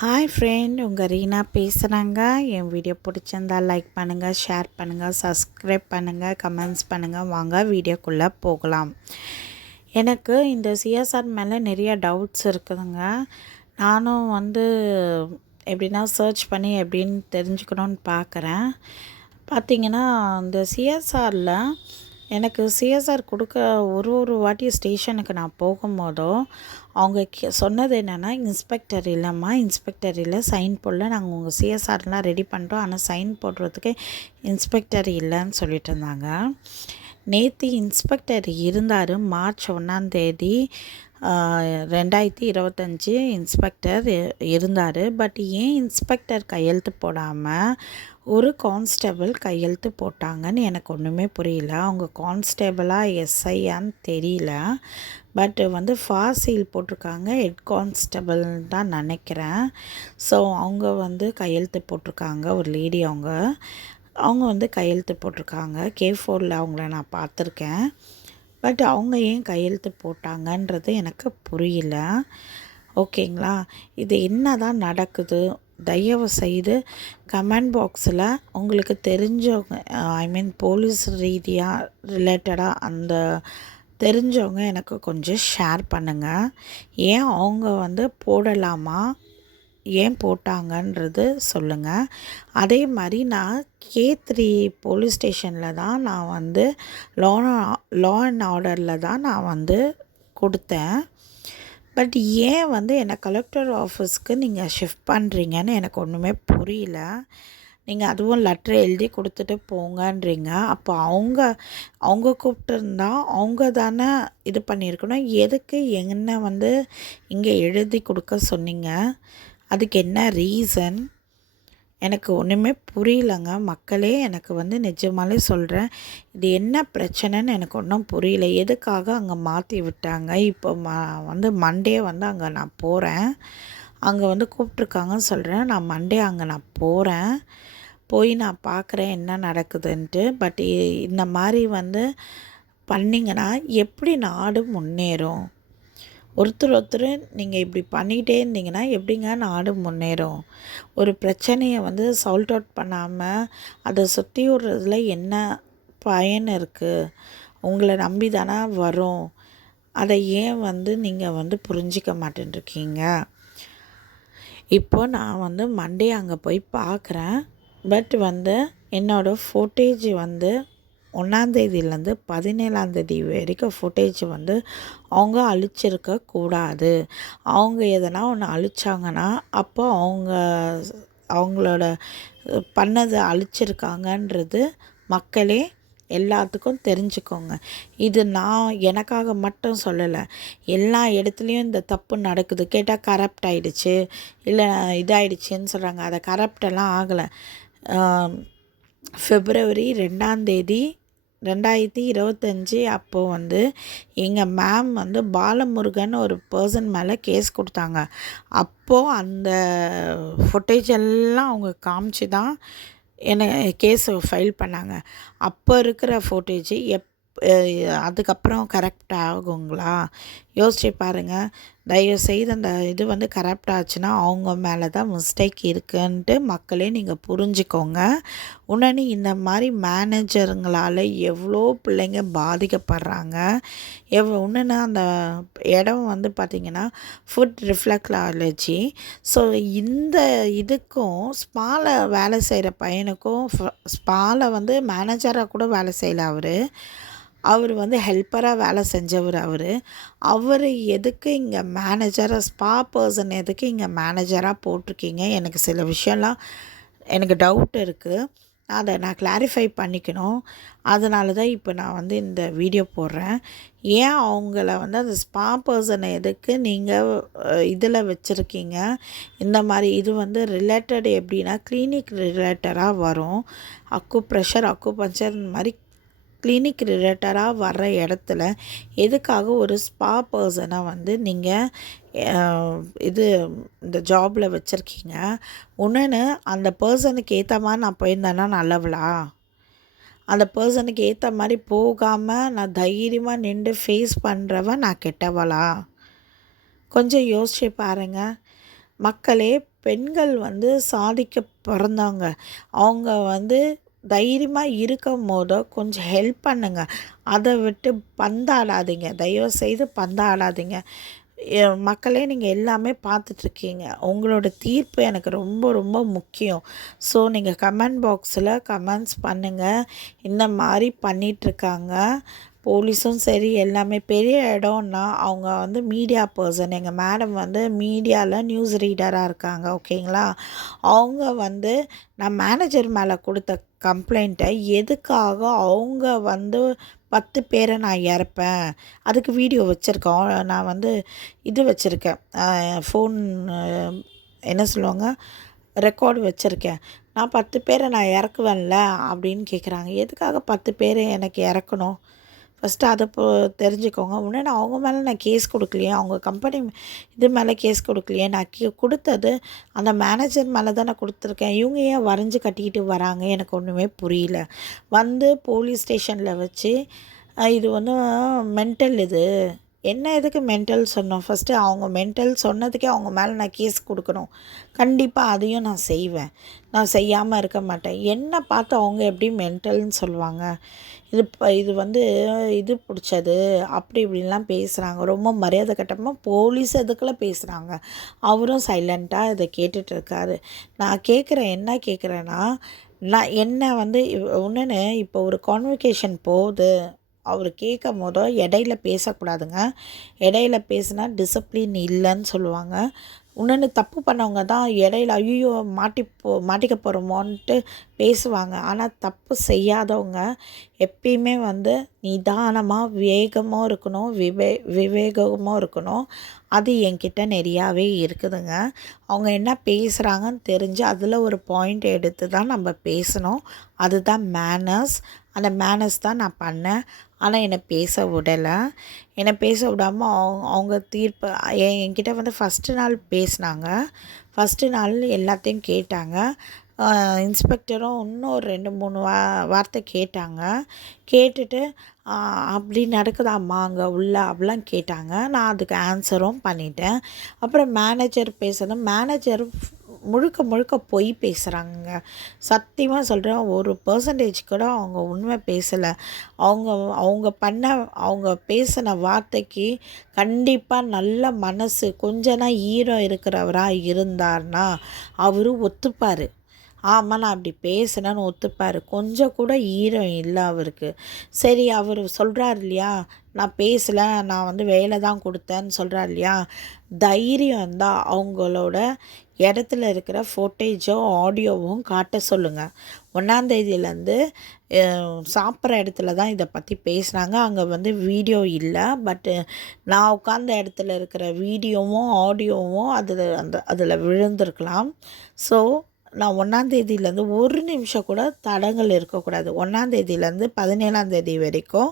Hi friend, உங்கள் ரீனா பேசுகிறாங்க. என் video பிடிச்சிருந்தா லைக் பண்ணுங்கள், ஷேர் பண்ணுங்கள், சப்ஸ்கிரைப் பண்ணுங்கள், கமெண்ட்ஸ் பண்ணுங்கள். வாங்க வீடியோக்குள்ளே போகலாம். எனக்கு இந்த சிஎஸ்ஆர் மேலே நிறைய டவுட்ஸ் இருக்குதுங்க. நானும் எப்படின்னா சர்ச் பண்ணி எப்படின்னு தெரிஞ்சுக்கணுன்னு பார்க்குறேன். பார்த்திங்கன்னா இந்த சிஎஸ்ஆரில் எனக்கு சிஎஸ்ஆர் கொடுக்க ஒரு வாட்டி ஸ்டேஷனுக்கு நான் போகும்போதும் அவங்க சொன்னது என்னென்னா, இன்ஸ்பெக்டர் இல்லைம்மா, இன்ஸ்பெக்டர் இல்லை, சைன் போடல, நாங்கள் உங்கள் சிஎஸ்ஆர்லாம் ரெடி பண்ணுறோம், ஆனால் சைன் போடுறதுக்கு இன்ஸ்பெக்டர் இல்லைன்னு சொல்லிட்டு இருந்தாங்க. நேற்று இன்ஸ்பெக்டர் இருந்தார். மார்ச் 1 2025 இன்ஸ்பெக்டர் இருந்தார். பட் ஏன் இன்ஸ்பெக்டர் கையெழுத்து போடாமல் ஒரு கான்ஸ்டபிள் கையெழுத்து போட்டாங்கன்னு எனக்கு ஒன்றுமே புரியல. அவங்க கான்ஸ்டபிளாக எஸ்ஐயான்னு தெரியல. பட் ஃபாசீல் போட்டிருக்காங்க, ஹெட் கான்ஸ்டபிள் தான் நினைக்கிறேன். ஸோ அவங்க கையெழுத்து போட்டிருக்காங்க. ஒரு லேடி அவங்க கையெழுத்து போட்டிருக்காங்க. K4 அவங்கள நான் பார்த்துருக்கேன். பட் அவங்க ஏன் கையெழுத்து போட்டாங்கன்றது எனக்கு புரியல. ஓகேங்களா? இது என்ன தான் நடக்குது? தயவு செய்து கமெண்ட் பாக்ஸில் உங்களுக்கு தெரிஞ்சவங்க, போலீஸ் ரீதியாக ரிலேட்டடாக தெரிஞ்சவங்க எனக்கு கொஞ்சம் ஷேர் பண்ணுங்கள். ஏன் அவங்க போடலாமா, ஏன் போட்டாங்கன்றது சொல்லுங்கள். அதே மாதிரி நான் K3 போலீஸ் ஸ்டேஷனில் தான் நான் லா அண்ட் ஆர்டரில் தான் நான் கொடுத்தேன். பட் ஏன் என்னை கலெக்டர் ஆஃபீஸ்க்கு நீங்கள் ஷிஃப்ட் பண்ணுறீங்கன்னு எனக்கு ஒன்றுமே புரியல. நீங்கள் அதுவும் லெட்ரு எழுதி கொடுத்துட்டு போங்கன்றீங்க. அப்போ அவங்க கூப்பிட்டுருந்தா அவங்க தானே இது பண்ணியிருக்கணும். எதுக்கு என்ன இங்கே எழுதி கொடுக்க சொன்னீங்க? அதுக்கு என்ன ரீசன்? எனக்கு ஒன்றுமே புரியலங்க மக்களே. எனக்கு நிஜமாலே சொல்கிறேன், இது என்ன பிரச்சனைன்னு எனக்கு ஒன்றும் புரியல. எதுக்காக அங்கே மாற்றி விட்டாங்க? இப்போ மண்டே அங்கே நான் போகிறேன். அங்கே கூப்பிட்ருக்காங்கன்னு சொல்கிறேன். நான் மண்டே அங்கே நான் போய் நான் பார்க்குறேன் என்ன நடக்குதுன்ட்டு. பட் இந்த மாதிரி பண்ணிங்கன்னா எப்படி நாடு முன்னேறும்? ஒருத்தர் நீங்கள் இப்படி பண்ணிக்கிட்டே இருந்தீங்கன்னா எப்படிங்க நாடு முன்னேறும்? ஒரு பிரச்சனையை சால்ட் அவுட் பண்ணாமல் அதை சுற்றி விடுறதுல என்ன பயன் இருக்குது? உங்களை நம்பி தானே வரும். அதை ஏன் நீங்கள் புரிஞ்சிக்க மாட்டேன்ருக்கீங்க? இப்போ நான் மண்டே அங்கே போய் பார்க்குறேன். பட் என்னோடய ஃபோட்டேஜ் 1 17 வரைக்கும் ஃபுட்டேஜ் அவங்க அழிச்சிருக்கக்கூடாது. அவங்க எதனா ஒன்று அழிச்சாங்கன்னா அப்போ அவங்களோட பண்ணதை அழிச்சிருக்காங்கன்றது மக்களே எல்லாத்துக்கும் தெரிஞ்சுக்கோங்க. இது நான் எனக்காக மட்டும் சொல்லலை, எல்லா இடத்துலையும் இந்த தப்பு நடக்குது. கேட்டால் கரப்ட் ஆகிடுச்சு, இல்லை இதாகிடுச்சின்னு சொல்கிறாங்க. அதை கரப்டெல்லாம் ஆகலை. February 2 2025 அப்போது எங்கள் மேம் பாலமுருகன் ஒரு பர்சன் மேலே கேஸ் கொடுத்தாங்க. அப்போது அந்த ஃபுட்டேஜ் எல்லாம் அவங்க காமிச்சு தான் கேஸ் ஃபைல் பண்ணாங்க. அப்போ இருக்கிற ஃபுட்டேஜ் அதுக்கப்புறம் கரெக்ட் ஆகுங்களா? யோசிச்சு பாருங்கள். தயவுசெய்து அந்த இது கரெக்ட் ஆச்சுன்னா அவங்க மேலே தான் மிஸ்டேக் இருக்குன்ட்டு மக்களே நீங்கள் புரிஞ்சுக்கோங்க. உடனே இந்த மாதிரி மேனேஜருங்களால் எவ்வளோ பிள்ளைங்க பாதிக்கப்படுறாங்க. ஒன்றுன்னா அந்த இடம் பார்த்திங்கன்னா ஃபுட் ரிஃப்ளெக்டாலஜி. ஸோ இந்த இதுக்கும் ஸ்பாவில் வேலை செய்கிற பையனுக்கும் ஸ்பாவில் மேனேஜராக கூட வேலை செய்யல. அவர் ஹெல்ப்பராக வேலை செஞ்சவர். அவர் எதுக்கு இங்கே மேனேஜராக, ஸ்பா பர்சன் எதுக்கு இங்கே மேனேஜராக போட்டிருக்கீங்க? எனக்கு சில விஷயம்லாம் எனக்கு டவுட் இருக்குது. அதை நான் கிளாரிஃபை பண்ணிக்கணும். அதனால தான் இப்போ நான் இந்த வீடியோ போடுறேன். ஏன் அவங்கள அந்த ஸ்பா பர்சனை எதுக்கு நீங்கள் இதில் வச்சுருக்கீங்க? இந்த மாதிரி இது ரிலேட்டட் எப்படின்னா கிளினிக் ரிலேட்டடாக வரும். அக்குப்ரெஷர் இந்த மாதிரி கிளினிக் ரிலேட்டடாக வர்ற இடத்துல எதுக்காக ஒரு ஸ்பா பர்சனை நீங்கள் இந்த ஜாபில் வச்சுருக்கீங்க? ஒன்று அந்த பர்சனுக்கு ஏற்ற மாதிரி நான் போயிருந்தேன்னா நல்லவளா? அந்த பர்சனுக்கு ஏற்ற மாதிரி போகாமல் நான் தைரியமாக நின்று ஃபேஸ் பண்ணுறவன் நான் கெட்டவளா? கொஞ்சம் யோசிச்சு பாருங்கள் மக்களே. பெண்கள் வந்து சாதிக்க பிறந்தவங்க. அவங்க வந்து தைரியமாக இருக்கும்போது கொஞ்சம் ஹெல்ப் பண்ணுங்க. அதை விட்டு பந்தாடாதீங்க. தயவுசெய்து பந்தாடாதீங்க. மக்களே, நீங்கள் எல்லாமே பார்த்துட்ருக்கீங்க. உங்களோட தீர்ப்பு எனக்கு ரொம்ப ரொம்ப முக்கியம். ஸோ நீங்கள் கமெண்ட் பாக்ஸில் கமெண்ட்ஸ் பண்ணுங்கள். இந்த மாதிரி பண்ணிகிட்ருக்காங்க. போலீஸும் சரி, எல்லாமே பெரிய இடம்னா அவங்க வந்து மீடியா பர்சன். எங்கள் மேடம் வந்து மீடியாவில் நியூஸ் ரீடராக இருக்காங்க, ஓகேங்களா? அவங்க வந்து நான் மேனேஜர் மேலே கொடுத்த கம்ப்ளைண்ட்டை எதுக்காக அவங்க வந்து 10 பேரை நான் இறப்பேன், அதுக்கு வீடியோ வச்சுருக்கோம். நான் வந்து இது வச்சுருக்கேன், ஃபோன் என்ன சொல்லுவாங்க, ரெக்கார்டு வச்சுருக்கேன். நான் 10 பேரை நான் இறக்குவேன்ல அப்படின்னு கேட்குறாங்க. எதுக்காக 10 பேர் எனக்கு இறக்கணும்? ஃபஸ்ட்டு அதை தெரிஞ்சுக்கோங்க. உடனே அவங்க மேலே நான் கேஸ் கொடுக்கலையே, அவங்க கம்பெனி இது மேலே கேஸ் கொடுக்கலையே. நான் கொடுத்தது அந்த மேனேஜர் மேலே தான் நான் கொடுத்துருக்கேன். இவங்க ஏன் வரைஞ்சி கட்டிக்கிட்டு வராங்க? எனக்கு ஒன்றுமே புரியல. வந்து போலீஸ் ஸ்டேஷனில் வச்சு இது வந்து மென்டல், இது என்ன எதுக்கு மென்டல் சொன்னோம்? ஃபஸ்ட்டு அவங்க மென்டல் சொன்னதுக்கே அவங்க மேலே நான் கேஸ் கொடுக்கணும். கண்டிப்பாக அதையும் நான் செய்வேன். நான் செய்யாமல் இருக்க மாட்டேன். என்னை பார்த்து அவங்க எப்படி மென்டல்னு சொல்லுவாங்க? இது வந்து இது பிடிச்சது அப்படி இப்படின்லாம் பேசுகிறாங்க. ரொம்ப மரியாதை கட்டமாக போலீஸ் எதுக்குலாம் பேசுகிறாங்க. அவரும் சைலண்ட்டாக இதை கேட்டுட்ருக்காரு. நான் கேட்குறேன், என்ன கேட்குறேன்னா, நான் என்ன வந்து ஒன்றுன்னு இப்போ ஒரு கான்வெகேஷன் போகுது. அவர் கேட்கும்போதோ இடையில பேசக்கூடாதுங்க. இடையில பேசினா டிசிப்ளின் இல்லைன்னு சொல்லுவாங்க. இன்னொன்று, தப்பு பண்ணவங்க தான் இடையில ஐயோ மாட்டிக்க போகிறோமோன்ட்டு பேசுவாங்க. ஆனால் தப்பு செய்யாதவங்க எப்பயுமே வந்து நிதானமாக வேகமாக இருக்கணும், விவேகமாக இருக்கணும். அது என்கிட்ட நிறையாவே இருக்குதுங்க. அவங்க என்ன பேசுகிறாங்கன்னு தெரிஞ்சு அதில் ஒரு பாயிண்ட் எடுத்து தான் நம்ம பேசணும். அதுதான் மேனர்ஸ். அந்த மேனர்ஸ் தான் நான் பண்ணேன். ஆனால் என்னை பேச விடலை. என்னை பேச விடாமல் அவங்க தீர்ப்பு என்கிட்ட வந்து ஃபஸ்ட்டு நாள் பேசினாங்க. ஃபஸ்ட்டு நாள் எல்லாத்தையும் கேட்டாங்க. இன்ஸ்பெக்டரும் இன்னும் ஒரு 2-3 வார்த்தை கேட்டாங்க. கேட்டுட்டு அப்படி நடக்குதாம்மா அங்கே உள்ள அப்படிலாம் கேட்டாங்க. நான் அதுக்கு ஆன்சரும் பண்ணிட்டேன். அப்புறம் மேனேஜர் பேசுனது, மேனேஜர் முழுக்க முழுக்க பொய் பேசுகிறாங்க. சத்தியமாக சொல்கிறேன், 1% கூட அவங்க உண்மை பேசலை. அவங்க பேசின வார்த்தைக்கு கண்டிப்பாக நல்ல மனசு, கொஞ்சனா ஈரம் இருக்கிறவராக இருந்தார்னா அவர் ஒத்துப்பார். ஆமாம், நான் அப்படி பேசினேன்னு ஒத்துப்பார். கொஞ்சம் கூட ஈரம் இல்லை அவருக்கு. சரி, அவர் சொல்கிறார் இல்லையா, நான் பேசலை, நான் வந்து வேலை தான் கொடுத்தேன்னு சொல்கிறார் இல்லையா, தைரியம் தான் அவங்களோட இடத்துல இருக்கிற ஃபோட்டேஜோ ஆடியோவும் காட்ட சொல்லுங்கள். 1ஆந்தேதியிலேருந்து சாப்பிட்ற இடத்துல தான் இதை பற்றி பேசுனாங்க. அங்கே வந்து வீடியோ இல்லை. பட்டு நான் உட்கார்ந்த இடத்துல இருக்கிற வீடியோவும் ஆடியோவும் அதில் விழுந்திருக்கலாம். ஸோ நான் 1ஆந்தேதியிலேருந்து 1 நிமிஷம் கூட தடங்கள் இருக்கக்கூடாது. 1ஆந்தேதியிலேருந்து 17ஆந்தேதி வரைக்கும்